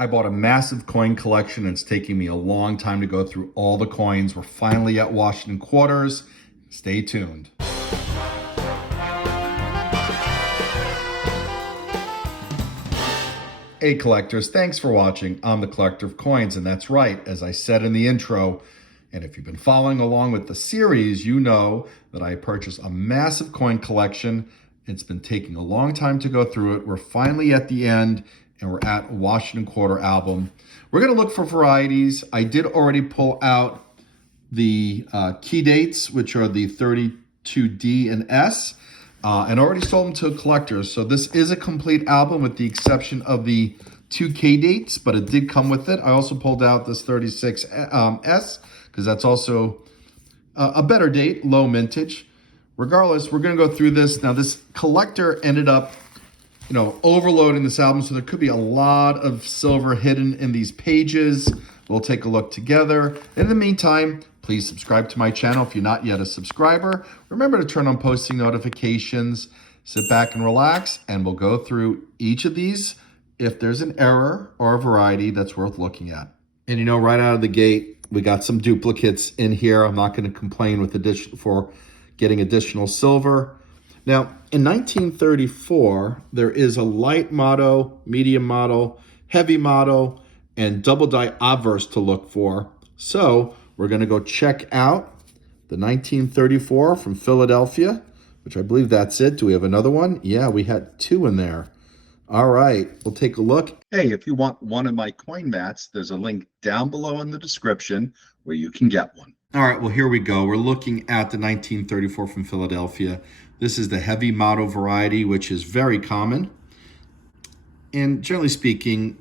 I bought a massive coin collection and it's taking me a long time to go through all the coins. We're finally at Washington Quarters. Stay tuned. Hey collectors, thanks for watching. I'm the Collector of Coins, and that's right, as I said in the intro, and if you've been following along with the series, you know that I purchased a massive coin collection. It's been taking a long time to go through it. We're finally at the end, and we're at Washington Quarter album. We're going to look for varieties. I did already pull out the key dates, which are the 32D and S, and already sold them to collectors. So this is a complete album with the exception of the 2K dates, but it did come with it. I also pulled out this 36S because that's also a better date, low mintage. Regardless, we're going to go through this. Now, this collector ended up, overloading this album, so there could be a lot of silver hidden in these pages. We'll take a look together. In the meantime, please subscribe to my channel if you're not yet a subscriber. Remember to turn on posting notifications. Sit back and relax, and we'll go through each of these if there's an error or a variety that's worth looking at. And right out of the gate, we got some duplicates in here. I'm not going to complain for getting additional silver. Now, in 1934, there is a light motto, medium motto, heavy motto, and double die obverse to look for. So we're going to go check out the 1934 from Philadelphia, which I believe that's it. Do we have another one? Yeah, we had two in there. All right, we'll take a look. Hey, if you want one of my coin mats, there's a link down below in the description where you can get one. All right, well, here we go. We're looking at the 1934 from Philadelphia. This is the heavy motto variety, which is very common. And generally speaking,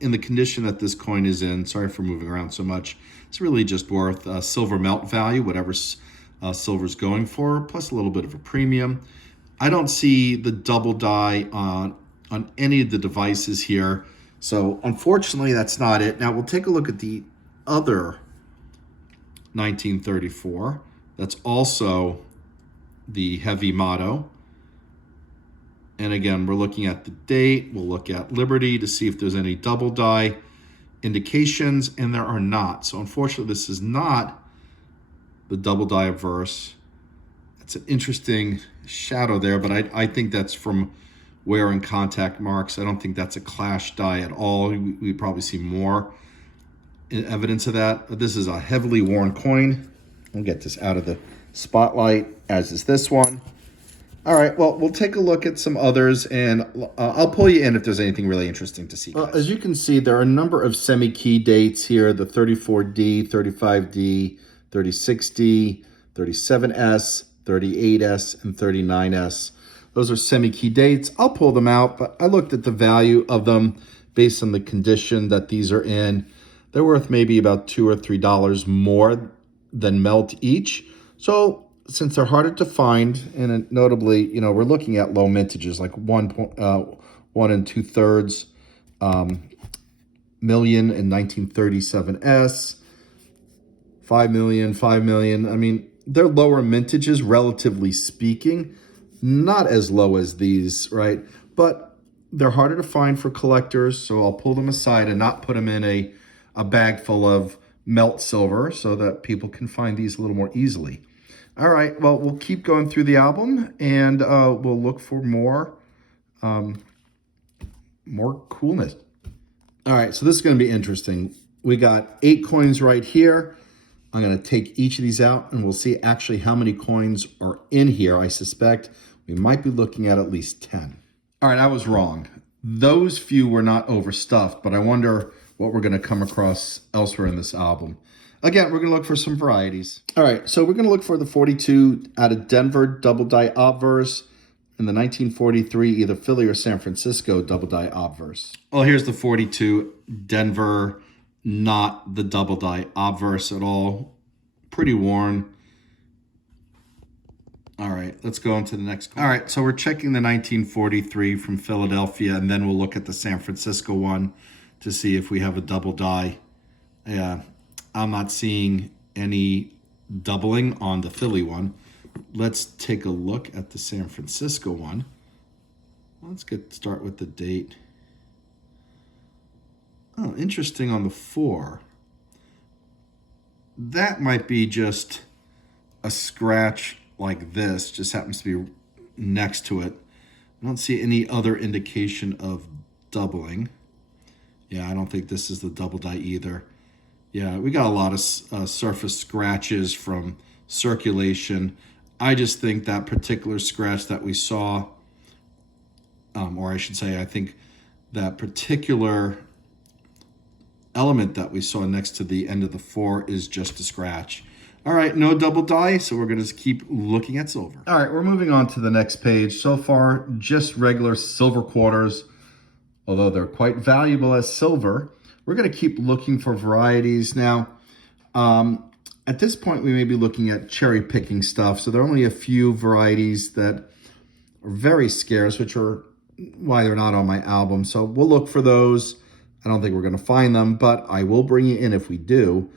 in the condition that this coin is in, sorry for moving around so much, it's really just worth silver melt value, whatever silver's going for, plus a little bit of a premium. I don't see the double die on any of the devices here. So unfortunately, that's not it. Now we'll take a look at the other 1934. That's also the heavy motto. And again, we're looking at the date. We'll look at Liberty to see if there's any double die indications, and there are not. So unfortunately, this is not the double die obverse. It's an interesting shadow there, but I think that's from wearing contact marks. I don't think that's a clash die at all. We probably see more evidence of that. This is a heavily worn coin. I'll get this out of the spotlight, as is this one. All right, well, we'll take a look at some others, and I'll pull you in if there's anything really interesting to see. Well, as you can see, there are a number of semi-key dates here, the 34D, 35D, 36D, 37S, 38S, and 39S. Those are semi-key dates. I'll pull them out, but I looked at the value of them based on the condition that these are in. They're worth maybe about $2 or $3 more than melt each. So since they're harder to find, and notably, we're looking at low mintages, like 1 2/3 million in 1937S, 5 million, 5 million. I mean, they're lower mintages, relatively speaking, not as low as these, right? But they're harder to find for collectors, so I'll pull them aside and not put them in a bag full of melt silver so that people can find these a little more easily. All right, well, we'll keep going through the album, and we'll look for more coolness. All right, so this is going to be interesting. We got 8 coins right here. I'm going to take each of these out, and we'll see actually how many coins are in here. I suspect we might be looking at least 10. All right, I was wrong. Those few were not overstuffed, but I wonder what we're going to come across elsewhere in this album. Again, we're going to look for some varieties. All right, so we're going to look for the 42 out of Denver double die obverse and the 1943 either Philly or San Francisco double die obverse. Well, here's the 42 Denver, not the double die obverse at all. Pretty worn. All right, let's go on to the next one. All right, so we're checking the 1943 from Philadelphia, and then we'll look at the San Francisco one to see if we have a double die. Yeah. I'm not seeing any doubling on the Philly one. Let's take a look at the San Francisco one. Let's start with the date. Oh, Now, interesting on the 4. That might be just a scratch like this, just happens to be next to it. I don't see any other indication of doubling. Yeah, I don't think this is the double die either. Yeah, we got a lot of surface scratches from circulation. I just think that particular scratch that we saw, or I should say, I think that particular element that we saw next to the end of the 4 is just a scratch. All right, no double die, so we're going to keep looking at silver. All right, we're moving on to the next page. So far, just regular silver quarters, although they're quite valuable as silver. We're going to keep looking for varieties. Now, at this point, we may be looking at cherry picking stuff. So there are only a few varieties that are very scarce, which are why they're not on my album. So we'll look for those. I don't think we're going to find them, but I will bring you in if we do.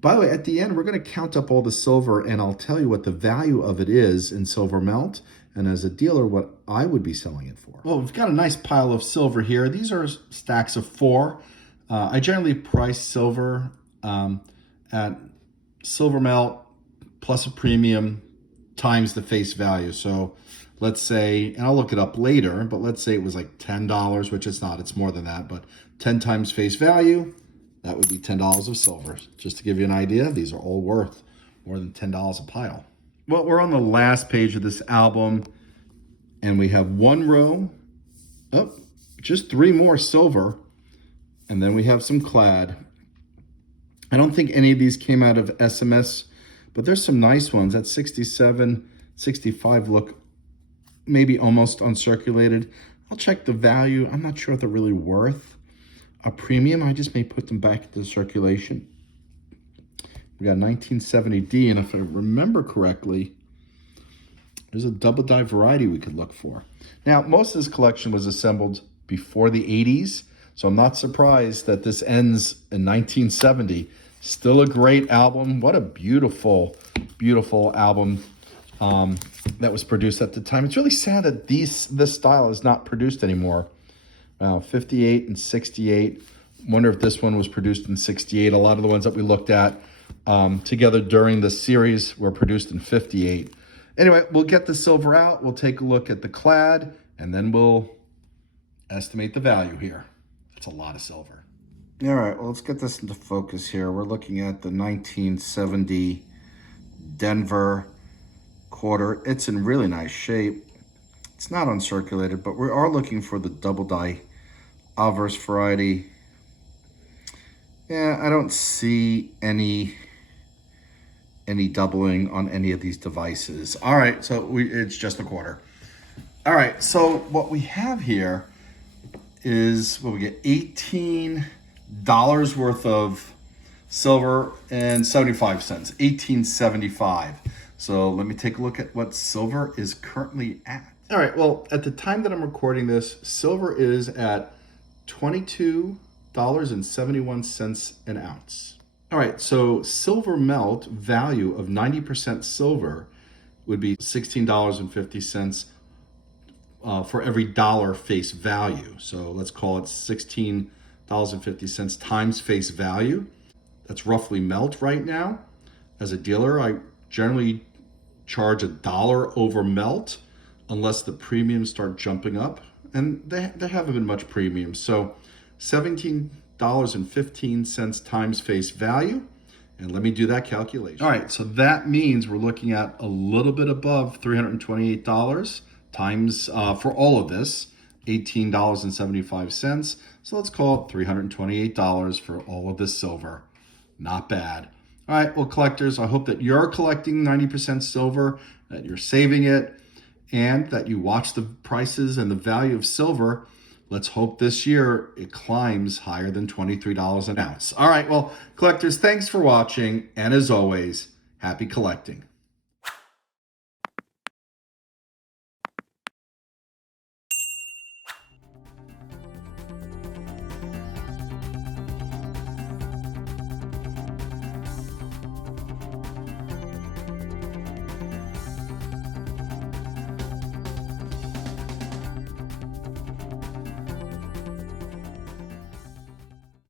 By the way, at the end, we're going to count up all the silver, and I'll tell you what the value of it is in silver melt, and as a dealer, what I would be selling it for. Well, we've got a nice pile of silver here. These are stacks of 4. I generally price silver at silver melt plus a premium times the face value. So let's say, and I'll look it up later, but let's say it was like $10, which it's not, it's more than that, but 10 times face value, that would be $10 of silver. Just to give you an idea, these are all worth more than $10 a pile. Well, we're on the last page of this album, and we have one row, just 3 more silver, and then we have some clad. I don't think any of these came out of SMS, but there's some nice ones. At 67, 65 look maybe almost uncirculated. I'll check the value. I'm not sure if they're really worth a premium. I just may put them back into circulation. We got 1970D, and if I remember correctly, there's a double die variety we could look for. Now, most of this collection was assembled before the 80s, so I'm not surprised that this ends in 1970. Still a great album. What a beautiful, beautiful album that was produced at the time. It's really sad that this style is not produced anymore. 58 and 68. Wonder if this one was produced in 68. A lot of the ones that we looked at together during the series were produced in 58. Anyway, we'll get the silver out. We'll take a look at the clad, and then we'll estimate the value here. That's a lot of silver. All right, well, let's get this into focus here. We're looking at the 1970 Denver quarter. It's in really nice shape. It's not uncirculated, but we are looking for the double die obverse variety. Yeah, I don't see any doubling on any of these devices. All right, so it's just a quarter. All right, so what we have here is what we get: $18 worth of silver and 75 cents, $18.75. So let me take a look at what silver is currently at. All right, well, at the time that I'm recording this, silver is at $22.71 an ounce. All right, so silver melt value of 90% silver would be $16.50 for every dollar face value. So let's call it $16.50 times face value. That's roughly melt right now. As a dealer, I generally charge $1 over melt unless the premiums start jumping up, and they haven't been much premiums. So $17.15 times face value, and let me do that calculation. All right, so that means we're looking at a little bit above $328 times, for all of this, $18.75. So let's call it $328 for all of this silver. Not bad. All right, well, collectors, I hope that you're collecting 90% silver, that you're saving it, and that you watch the prices and the value of silver. Let's hope this year it climbs higher than $23 an ounce. All right, well, collectors, thanks for watching, and as always, happy collecting.